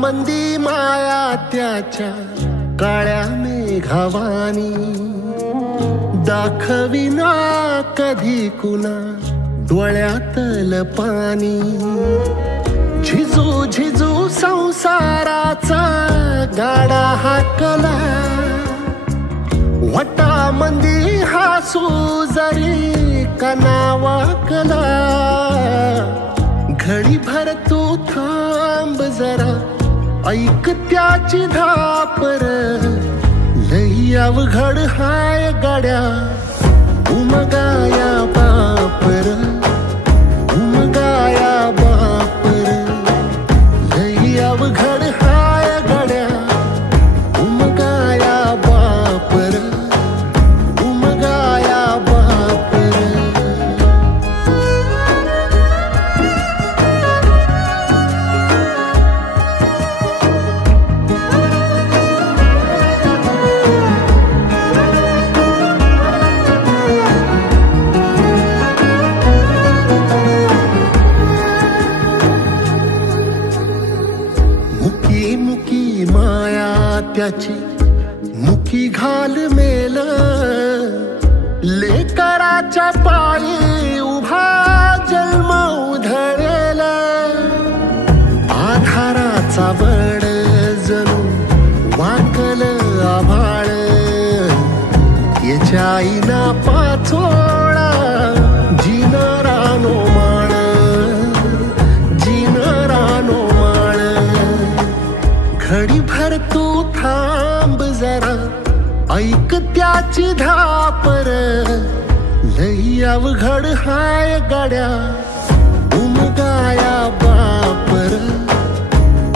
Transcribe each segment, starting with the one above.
मंदी माया त्याच्या काळ्या मेघावानी, दाखविना कधी कुणा डोळ्यातल पाणी. झिजू झिजू संसाराचा गाडा हाकला, वटामंदी हासू जरी कणा वाकला. घडीभर तू थांब जरा, ऐक त्याची धापर, लई अवघड हाय गड्या उमगाया बापर, उमगाया बापर. लई अवघड हाय गड्या उमगाया बापर, उमगाया बापर. मुकी मुकी माया त्याची मुकी घाल मेल, लेकराच्या पायी उभा जन्म उधळेल. आधाराचा बळ जणू वाकल आभाळ, याच्या आईना पाचोळा जिनरानो माळ, जिनरानो माळ. घडीभर तू थांब जरा, ऐक त्याची धापर, लई अवघड हाय गड्या उमगाया बापर,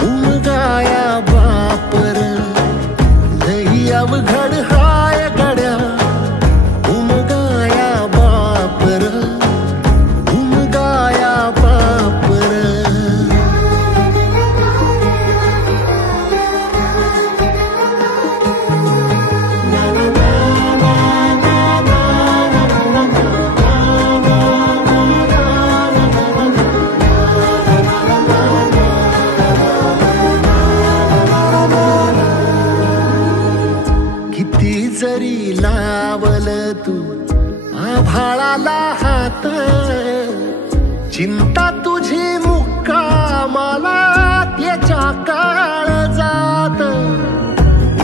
उमगाया बापर. लई अवघड हाय गड्या उमगाया बापर, उमगाया बापर. किती जरी लावल तू आभाळाला हात, चिंता तुझी मुक्कामाला त्याच्या काळजात.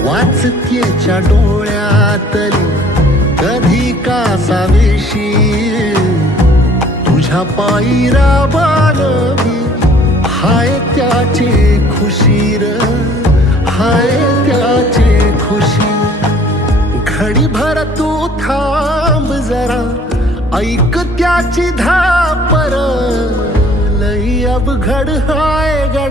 वाचतेच्या डोळ्यातली कधी कासावेशी, तुझ्या पायी राबानवी हाय त्याचे खुशीर, हाय त्याचे खुशी. घडीभर तू थांब जरा, ऐक त्याची धापर, लई अवघड हाय गड्या